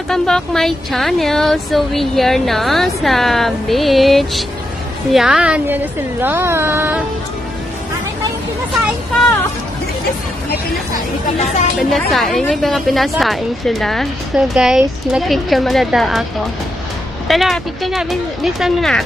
Welcome back my channel. So we here na sa beach. Yan na sila. Anay na yung pinasaing ko. May pinasaing ka ba? Pinasaing, may mga pinasaing sila. So guys, nag-picture muna daw ako. Tala, picture na, bisan mo na.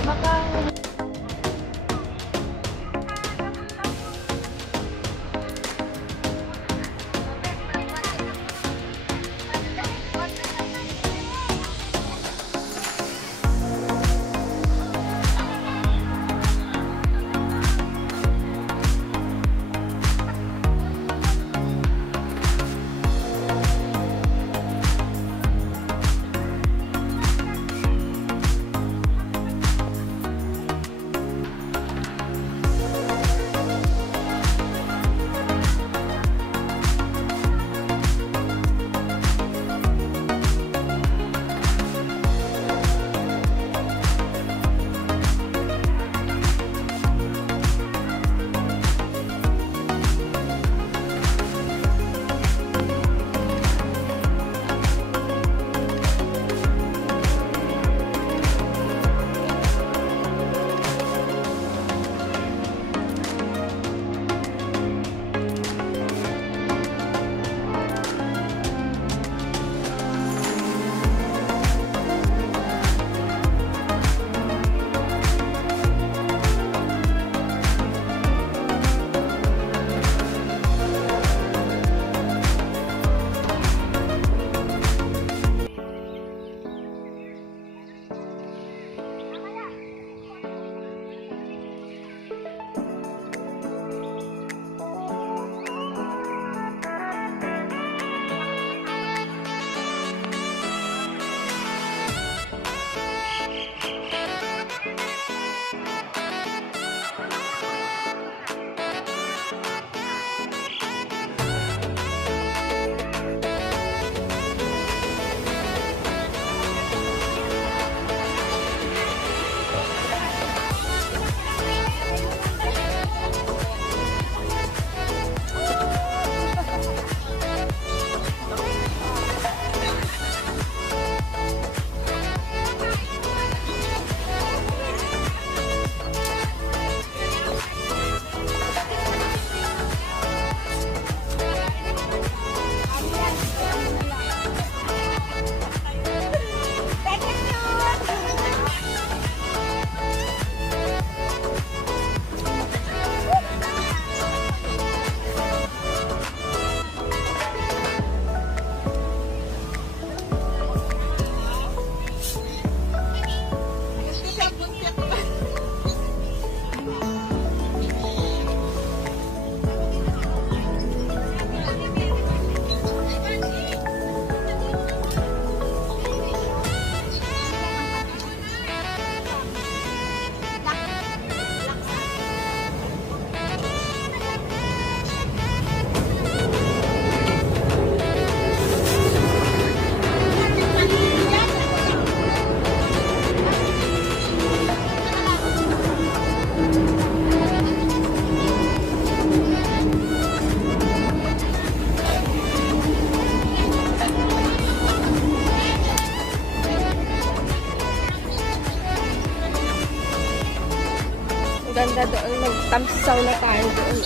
Ganda doon, nagtamsaw na tayo doon.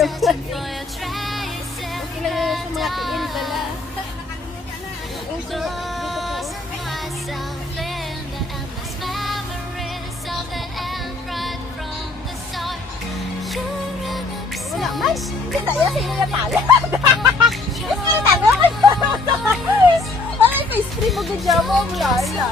Okay lang yun sa mga tiin pala. Kaya sino na pala? Kita mo? Ay, face cream mo ganyan mo. Wala.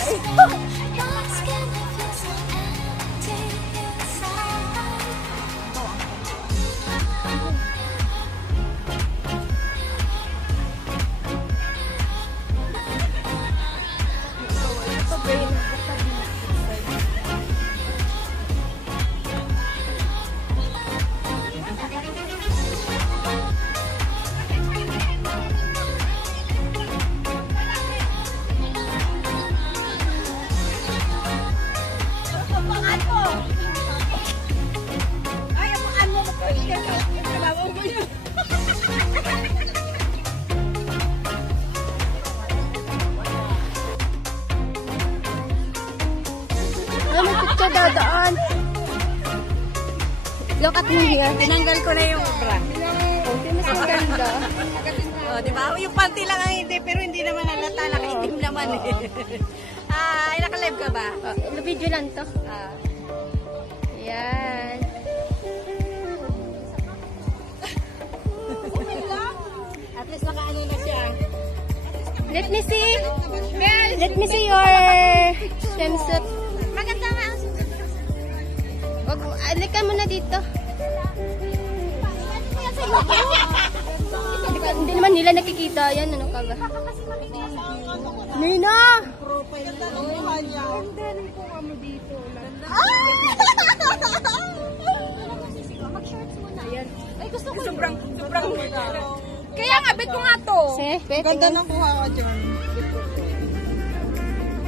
Dadaan. Look at me here. Tinanggal ko na yung bra. Oh, di mas maganda. Oh, di ba? Yung panty lang ang hindi, pero hindi naman halata. Nakaitim naman eh. Naka-live ka ba? Video lang to. Yan. At least naka-ano na siya. Let me see. Let me see your swimsuit. Maganda nga ang Alikan mo na dito. Hindi naman nila nakikita. Yan, ano ka ba? Nina! Ay, gusto ko. Sobrang. Kaya nga, bet ko nga to. Ganda ng kuha ko dyan.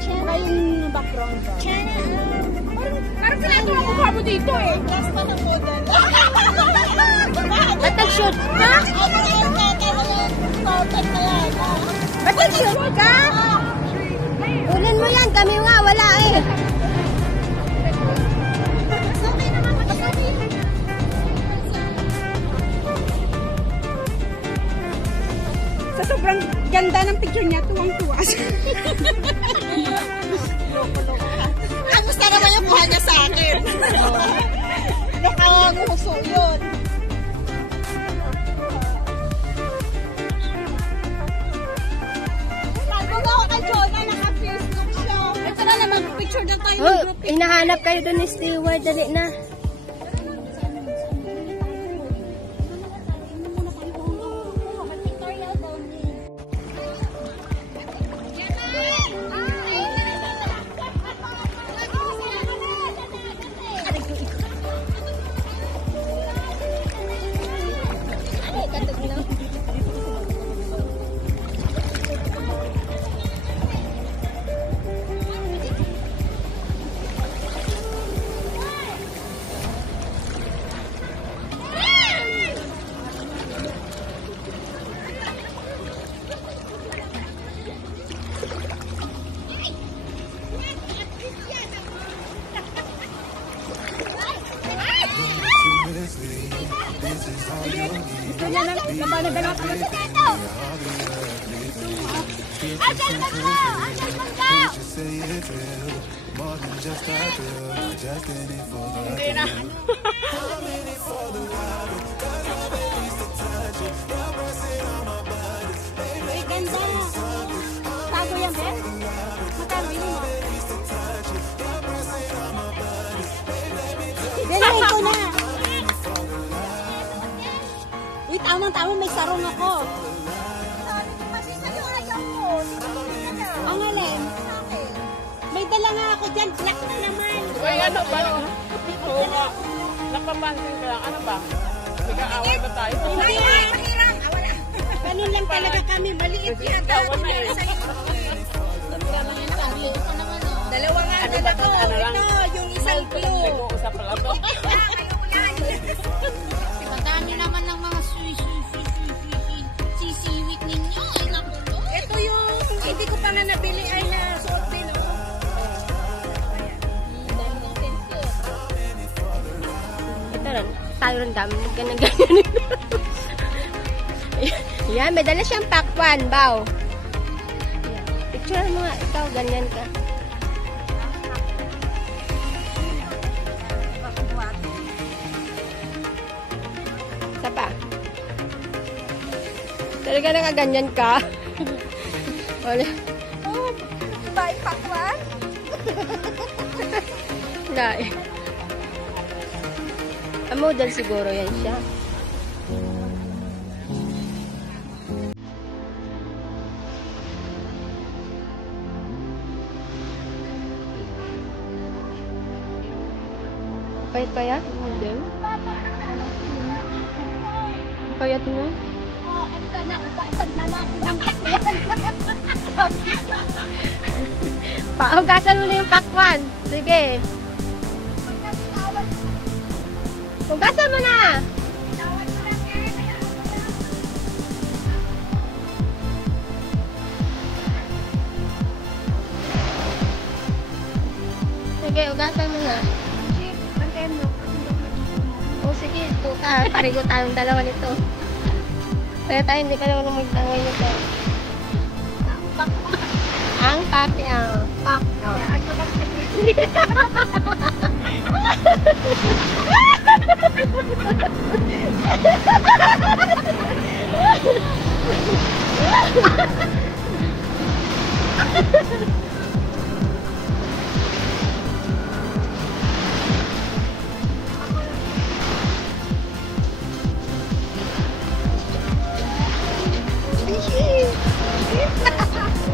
Saka yung background ba? Parang pinagawa ko pa mo dito eh. Class pa ng model. Ba't nag-shoot ka? Ba't nag-shoot ka? Kunin mo yan. Kami nga, wala eh. Sa sobrang ganda ng picture niya, tuwang-tuwa. Kamusta naman yung buhay niya sa akin? Nakaguso yun. Nagbaga ako kay Jonah, naka-Facebook siya. Ito na naman, picture na tayo ng group. Hinahanap kayo doon ni Stewart. Dali na. Hindi na. Ay, ganda. Tago yan, Ben? Magkano yun mo? Bilhin ko na. Uy, tamang-tama, may sarong ako. Ang alin? May dala nga ako dyan. Black na naman. Uy, ano ba? Oo nga. Napapansin ka lang. Ano ba? Nag-aaway ba tayo? Mahirang. Ganun lang talaga kami. Maliit yan. Dalawa nga dala ko. Ito, yung isang blue. Nag-uusap pala to. Madami naman ng mga sisiwit ninyo. Ay, naku. Ito yung hindi ko pa nga nabili ay na suot din. Ito rin. Tayo rin dami. Ganyan. Yan, may dala siyang pakwan, baw. Picture mo nga. Ikaw, ganyan ka. Isa pa. Halika nakaganyan ka. Wala. Oh, bye, pakwan. Wala eh. Model siguro yan siya. Payat-payat? Model? Payat mo? Paugasan mo na yung pakwan. Sige. Hugasan mo na! Sige, hugasan mo na. O sige, tuka. Parigo tayong dalawa nito. Kaya tayo hindi ka naman magtangay nito. Ang papi ang pak.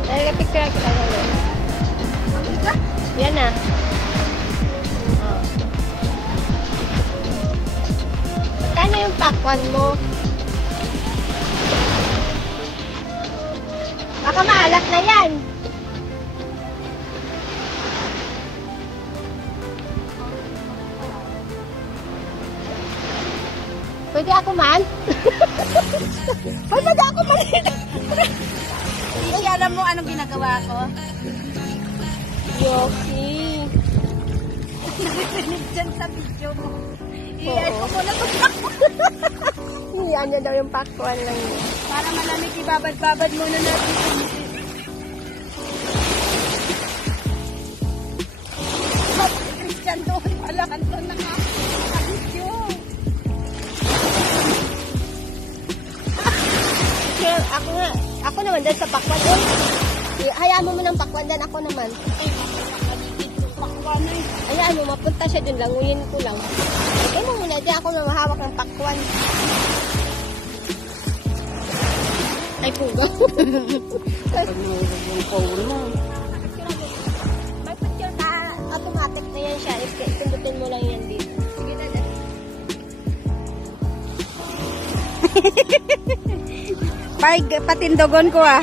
Ay, picture kita na. Yan na. Oh. Kano yung pakwan mo? Baka maalat na yan. Pwede ako man? Pwede ako man? Hindi siya alam mo anong ginagawa ko. Yoki. Narinig dyan sa video mo. Iyan ko muna ito pakwan. Iyan niya daw yung pakwan lang yun. Para malamig, ibabad-babad muna natin. Christian doon pala. Kanto na nga. Sa video. Kaya ako naman dahil sa pakwan doon. Hayaan mo ng pakwan dan ako naman. Hayaan mo, mapunta siya dun, languyin ko lang. Lagay mo muna dyan, ako na mahawak ng pakwan. Ay, pugaw. May picture na automatic na yan siya. Pindutin mo lang yan dito. Sige na dyan. Patindogon ko ah.